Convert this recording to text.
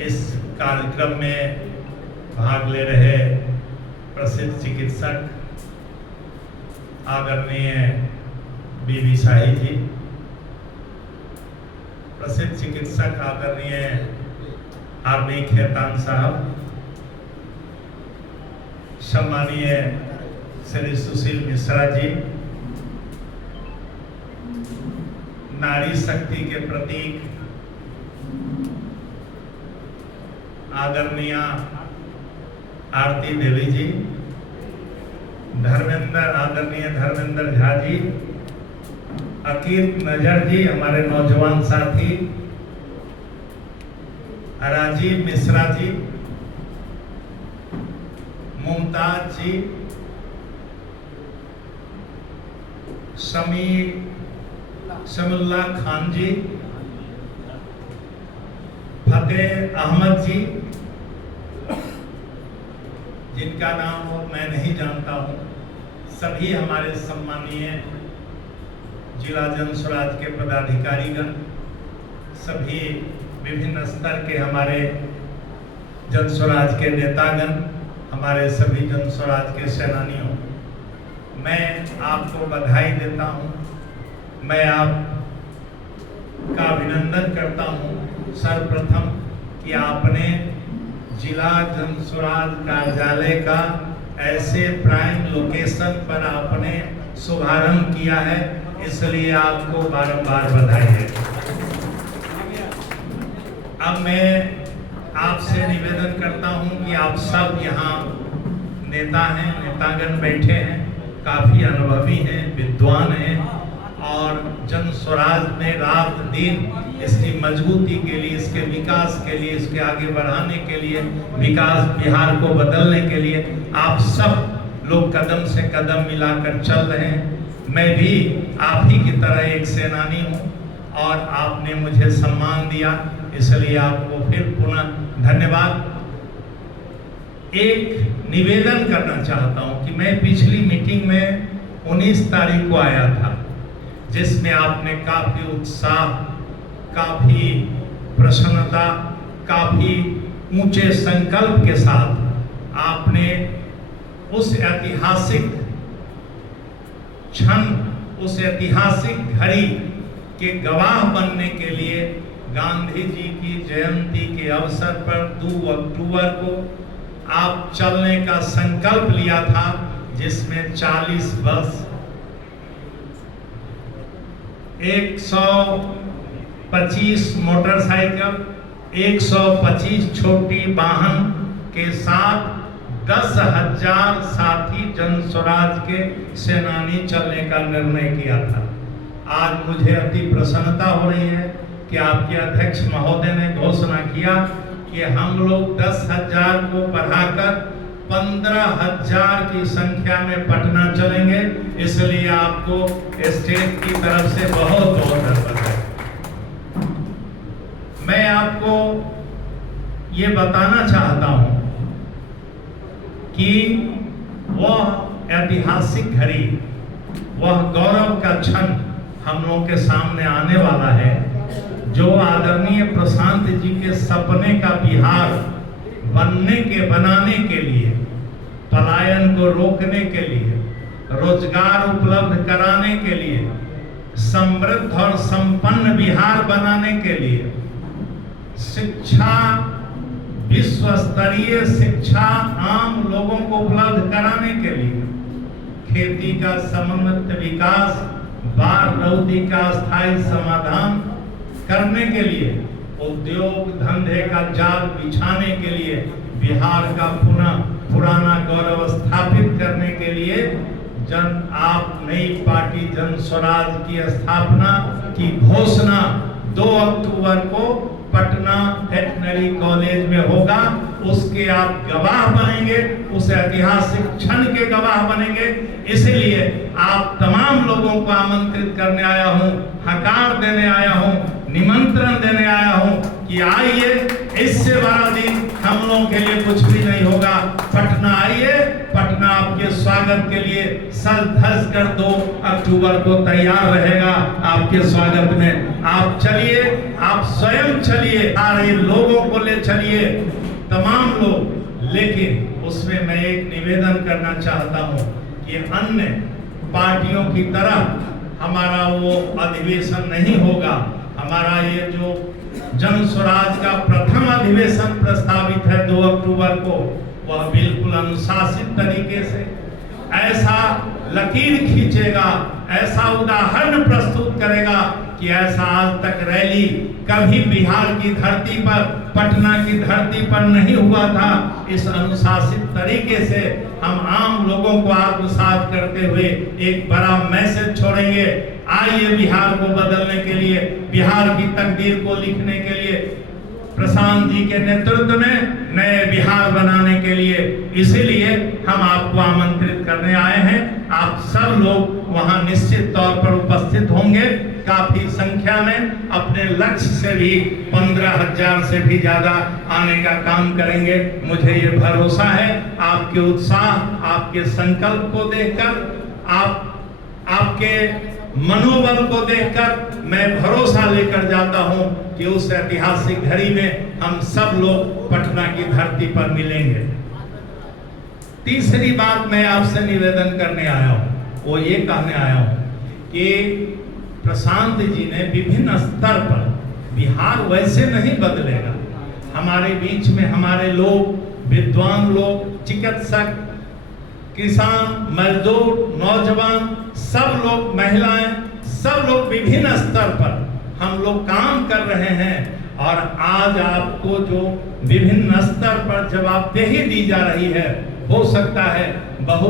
इस कार्यक्रम में भाग ले रहे प्रसिद्ध चिकित्सक आदरणीय बीबी शाही जी, प्रसिद्ध चिकित्सक आदरणीय आरबी खेतान साहब, सम्मानीय श्री सुशील मिश्रा जी, नारी शक्ति के प्रतीक आदरणीय आरती देवी जी, आदरणीय धर्मेंद्र झा जी, अकीर नजर जी, हमारे नौजवान साथी, राजीव मिश्रा जी, मुमताज जी, शमीउल्लाह खान जी, फतेह अहमद जी, जिनका नाम मैं नहीं जानता हूं, सभी हमारे सम्मानीय जिला जन स्वराज के पदाधिकारीगण, सभी विभिन्न स्तर के हमारे जन स्वराज के नेतागण, हमारे सभी जन स्वराज के सेनानियों, मैं आपको बधाई देता हूं। मैं आपका अभिनंदन करता हूं सर्वप्रथम कि आपने जिला जन स्वराज कार्यालय का ऐसे प्राइम लोकेशन पर आपने शुभारंभ किया है, इसलिए आपको बारंबार बधाई है। अब मैं आपसे निवेदन करता हूं कि आप सब यहाँ नेता हैं, नेतागण बैठे हैं, काफी अनुभवी हैं, विद्वान हैं और जन स्वराज में रात दिन इसकी मजबूती के लिए, इसके विकास के लिए, इसके आगे बढ़ाने के लिए, विकास बिहार को बदलने के लिए आप सब लोग कदम से कदम मिलाकर चल रहे हैं। मैं भी आप ही की तरह एक सेनानी हूं और आपने मुझे सम्मान दिया, इसलिए आपको फिर पुनः धन्यवाद। एक निवेदन करना चाहता हूं कि मैं पिछली मीटिंग में 19 तारीख को आया था, जिसमें आपने काफी उत्साह, काफी प्रसन्नता, काफी ऊंचे संकल्प के साथ आपने उस ऐतिहासिक क्षण, उस ऐतिहासिक घड़ी के गवाह बनने के लिए गांधी जी की जयंती के अवसर पर 2 अक्टूबर को आप चलने का संकल्प लिया था, जिसमें 40 बस, 125 मोटरसाइकिल, 125 छोटी वाहन के साथ 10,000 साथी जन स्वराज के सेनानी चलने का निर्णय किया था। आज मुझे अति प्रसन्नता हो रही है कि आपके अध्यक्ष महोदय ने घोषणा किया कि हम लोग 10,000 को बढ़ाकर 15,000 की संख्या में पटना चलेंगे, इसलिए आपको स्टेट की तरफ से बहुत बहुत धन्यवाद। मैं आपको ये बताना चाहता हूं कि वह ऐतिहासिक घड़ी, वह गौरव का क्षण हम लोगों के सामने आने वाला है, जो आदरणीय प्रशांत जी के सपने का बिहार बनाने के लिए, पलायन को रोकने के लिए, रोजगार उपलब्ध कराने के लिए, समृद्ध और संपन्न बिहार बनाने के लिए, शिक्षा, विश्व स्तरीय शिक्षा आम लोगों को उपलब्ध कराने के लिए, खेती का समन्वित विकास, बाढ़ रौदी का स्थायी समाधान करने के लिए, उद्योग धंधे का जाल बिछाने के लिए, बिहार का पुराना गौरव स्थापित करने के लिए आप नई पार्टी जन स्वराज की स्थापना की घोषणा 2 अक्टूबर को पटना वेटनरी कॉलेज में होगा। उसके आप गवाह बनेंगे, उस ऐतिहासिक क्षण के गवाह बनेंगे। इसलिए आप तमाम लोगों को आमंत्रित करने आया हूं, हकार देने आया हूं, निमंत्रण देने आया हूं कि आइए, इससे बड़ा दिन हम लोगों के लिए कुछ भी नहीं होगा। पटना आइए, पटना आपके स्वागत के लिए सज धज कर 2 अक्टूबर को तैयार रहेगा आपके स्वागत में। आप चलिए, आप स्वयं चलिए, सारे लोगों को ले चलिए, तमाम लोग। लेकिन उसमें मैं एक निवेदन करना चाहता हूं कि अन्य पार्टियों की तरह हमारा वो अधिवेशन नहीं होगा। हमारा ये जो जन स्वराज का प्रथम अधिवेशन प्रस्तावित है 2 अक्टूबर को, वह बिल्कुल अनुशासित तरीके से ऐसा लकीर खींचेगा, ऐसा उदाहरण प्रस्तुत करेगा कि ऐसा आज तक रैली कभी बिहार की धरती पर, पटना की धरती पर नहीं हुआ था। इस अनुशासित तरीके से हम आम लोगों को आत्मसात करते हुए एक बड़ा मैसेज छोड़ेंगे। आइए बिहार को बदलने के लिए, बिहार की तकदीर को लिखने के लिए, प्रशांत जी के नेतृत्व में नए बिहार बनाने के लिए, इसीलिए हम आपको आमंत्रित करने आए हैं। आप सब लोग वहां निश्चित तौर पर उपस्थित होंगे, काफी संख्या में। अपने लक्ष्य से भी 15,000 से भी ज्यादा आने का काम करेंगे। मुझे ये भरोसा है, आपके उत्साह, आपके संकल्प को देखकर, आपके मनोबल को देखकर मैं भरोसा लेकर जाता हूं कि उस ऐतिहासिक घड़ी में हम सब लोग पटना की धरती पर मिलेंगे। तीसरी बात मैं आपसे निवेदन करने आया हूं, वो ये कहने आया हूं कि प्रशांत जी ने विभिन्न स्तर पर, बिहार वैसे नहीं बदलेगा। हमारे बीच में हमारे लोग, विद्वान लोग, चिकित्सक, किसान, मजदूर, नौजवान, सब लोग, महिलाएं, सब लोग विभिन्न स्तर पर हम लोग काम कर रहे हैं। और आज आपको जो विभिन्न स्तर पर जवाबदेही दी जा रही है, हो सकता है बहुत